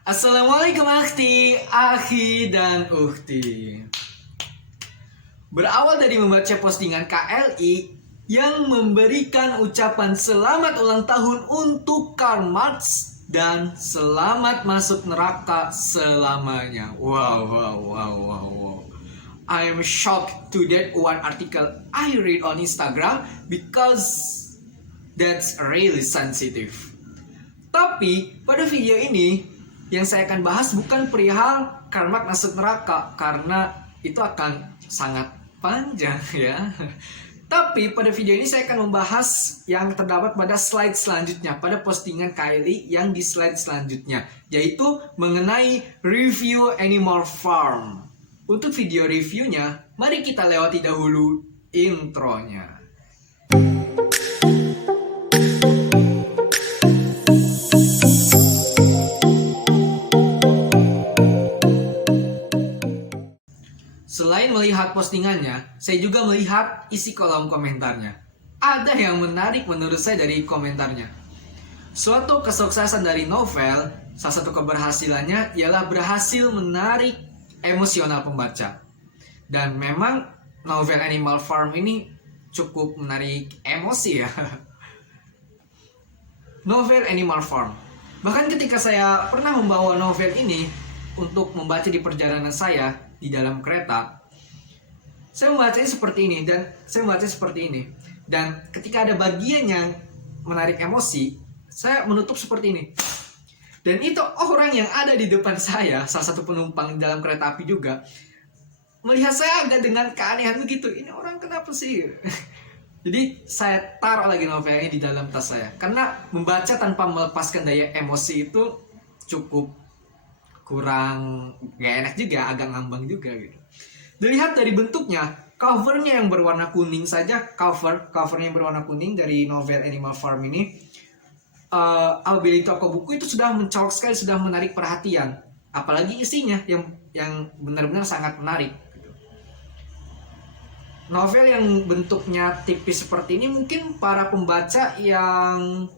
Assalamualaikum akhi dan ukhti. Berawal dari membaca postingan KLI yang memberikan ucapan selamat ulang tahun untuk Karl Marx dan selamat masuk neraka selamanya. Wow. I am shocked to that one article I read on Instagram because that's really sensitive. Tapi pada video ini yang saya akan bahas bukan perihal Karl Marx masuk neraka, karena itu akan sangat panjang ya. Tapi pada video ini saya akan membahas yang terdapat pada slide selanjutnya, pada postingan Kylie yang di slide selanjutnya, yaitu mengenai review Animal Farm. Untuk video reviewnya, mari kita lewati dahulu intronya. Selain melihat postingannya, saya juga melihat isi kolom komentarnya. Ada yang menarik menurut saya dari komentarnya. Suatu kesuksesan dari novel, salah satu keberhasilannya ialah berhasil menarik emosional pembaca. Dan memang novel Animal Farm ini cukup menarik emosi ya. Novel Animal Farm. Bahkan ketika saya pernah membawa novel ini untuk membaca di perjalanan saya di dalam kereta, saya membacanya seperti ini dan ketika ada bagian yang menarik emosi, saya menutup seperti ini. Dan itu orang yang ada di depan saya, salah satu penumpang dalam kereta api juga, melihat saya agak dengan keanehan begitu. Ini orang kenapa sih? Jadi saya taruh lagi novelnya di dalam tas saya, karena membaca tanpa melepaskan daya emosi itu cukup kurang gak enak juga, agak ngambang juga gitu. Dilihat dari bentuknya, covernya yang berwarna kuning saja, covernya yang berwarna kuning dari novel Animal Farm ini, apabila di toko buku itu sudah mencolok sekali, sudah menarik perhatian. Apalagi isinya yang benar-benar sangat menarik. Novel yang bentuknya tipis seperti ini mungkin para pembaca yang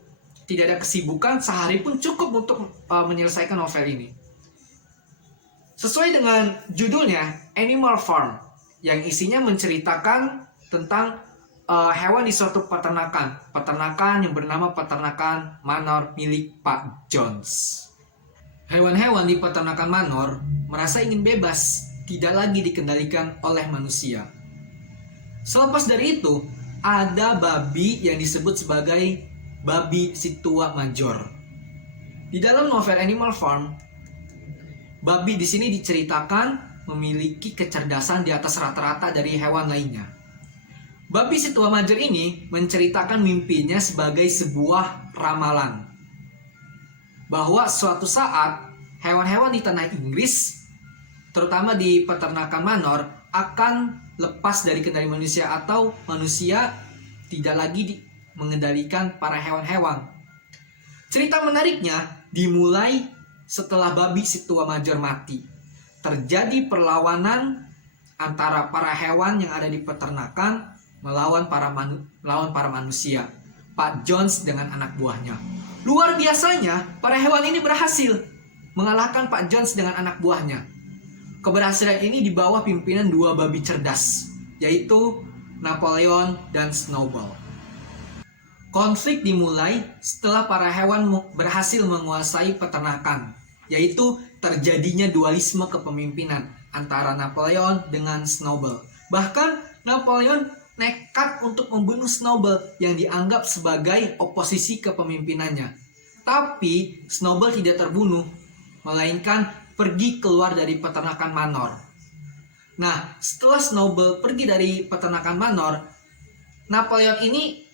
tidak ada kesibukan sehari pun cukup untuk menyelesaikan novel ini. Sesuai dengan judulnya, Animal Farm, yang isinya menceritakan tentang hewan di suatu peternakan yang bernama peternakan Manor milik Pak Jones. Hewan-hewan di peternakan Manor merasa ingin bebas, tidak lagi dikendalikan oleh manusia. Selepas dari itu, ada babi yang disebut sebagai babi si tua major. Di dalam novel Animal Farm, babi di sini diceritakan memiliki kecerdasan di atas rata-rata dari hewan lainnya. Babi si tua major ini menceritakan mimpinya sebagai sebuah ramalan, bahwa suatu saat hewan-hewan di tanah Inggris, terutama di peternakan Manor, akan lepas dari kendali manusia, atau manusia tidak lagi mengendalikan para hewan-hewan. Cerita menariknya dimulai setelah babi si tua major mati. Terjadi perlawanan antara para hewan yang ada di peternakan melawan para manusia, Pak Jones dengan anak buahnya. Luar biasanya, para hewan ini berhasil mengalahkan Pak Jones dengan anak buahnya. Keberhasilan ini di bawah pimpinan dua babi cerdas, yaitu Napoleon dan Snowball. Konflik dimulai setelah para hewan berhasil menguasai peternakan, yaitu terjadinya dualisme kepemimpinan antara Napoleon dengan Snowball. Bahkan Napoleon nekat untuk membunuh Snowball yang dianggap sebagai oposisi kepemimpinannya. Tapi Snowball tidak terbunuh, melainkan pergi keluar dari peternakan Manor. Nah, setelah Snowball pergi dari peternakan Manor, Napoleon ini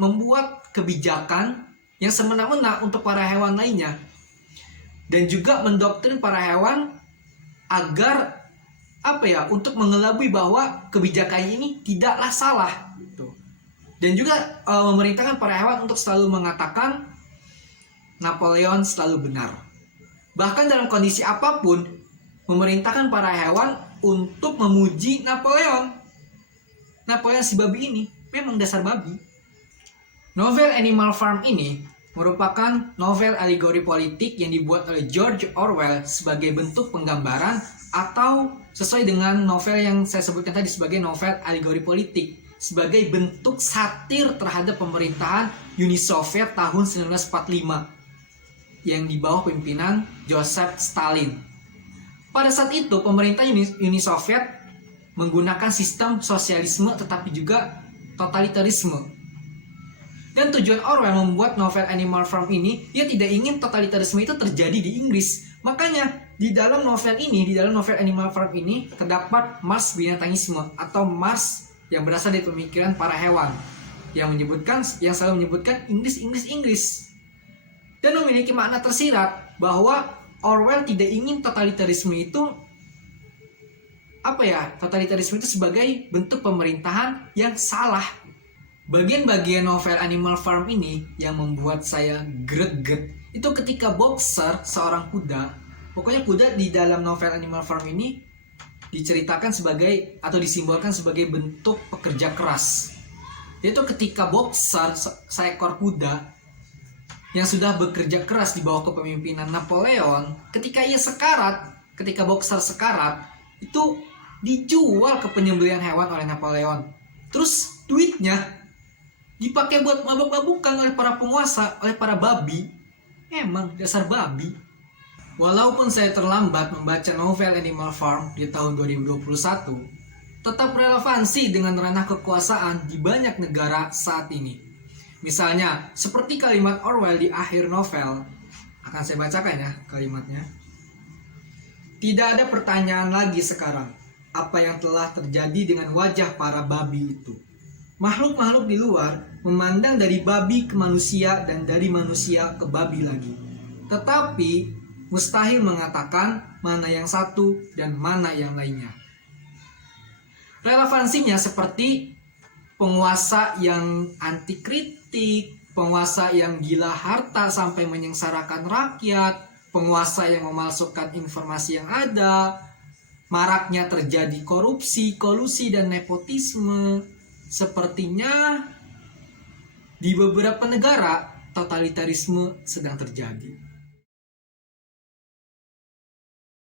membuat kebijakan yang semena-mena untuk para hewan lainnya, dan juga mendoktrin para hewan agar untuk mengelabui bahwa kebijakan ini tidaklah salah gitu. Dan juga memerintahkan para hewan untuk selalu mengatakan Napoleon selalu benar. Bahkan dalam kondisi apapun, memerintahkan para hewan untuk memuji Napoleon. Napoleon si babi ini memang dasar babi. Novel Animal Farm ini merupakan novel alegori politik yang dibuat oleh George Orwell sebagai bentuk penggambaran atau sesuai dengan novel yang saya sebutkan tadi sebagai novel alegori politik, sebagai bentuk satir terhadap pemerintahan Uni Soviet tahun 1945 yang di bawah pimpinan Joseph Stalin. Pada saat itu pemerintah Uni Soviet menggunakan sistem sosialisme tetapi juga totalitarisme. Dan tujuan Orwell membuat novel Animal Farm ini, dia tidak ingin totalitarisme itu terjadi di Inggris. Makanya di dalam novel Animal Farm ini terdapat Mars binatangisme atau Mars yang berasal dari pemikiran para hewan yang selalu menyebutkan Inggris. Dan memiliki makna tersirat bahwa Orwell tidak ingin totalitarisme itu sebagai bentuk pemerintahan yang salah. Bagian-bagian novel Animal Farm ini yang membuat saya greget itu ketika Boxer, seorang kuda, pokoknya kuda di dalam novel Animal Farm ini diceritakan sebagai atau disimbolkan sebagai bentuk pekerja keras. Yaitu ketika Boxer, seekor kuda yang sudah bekerja keras di bawah kepemimpinan Napoleon, ketika Boxer sekarat, itu dijual ke penyembelihan hewan oleh Napoleon. Terus duitnya dipakai buat mabuk-mabukan oleh para penguasa, oleh para babi. Emang dasar babi. Walaupun saya terlambat membaca novel Animal Farm di tahun 2021, tetap relevansi dengan ranah kekuasaan di banyak negara saat ini. Misalnya, seperti kalimat Orwell di akhir novel, akan saya bacakan ya kalimatnya. Tidak ada pertanyaan lagi sekarang, apa yang telah terjadi dengan wajah para babi itu. Makhluk-makhluk di luar memandang dari babi ke manusia dan dari manusia ke babi lagi. Tetapi mustahil mengatakan mana yang satu dan mana yang lainnya. Relevansinya seperti penguasa yang anti kritik, penguasa yang gila harta sampai menyengsarakan rakyat, penguasa yang memalsukan informasi yang ada, maraknya terjadi korupsi, kolusi, dan nepotisme. Sepertinya di beberapa negara totalitarisme sedang terjadi.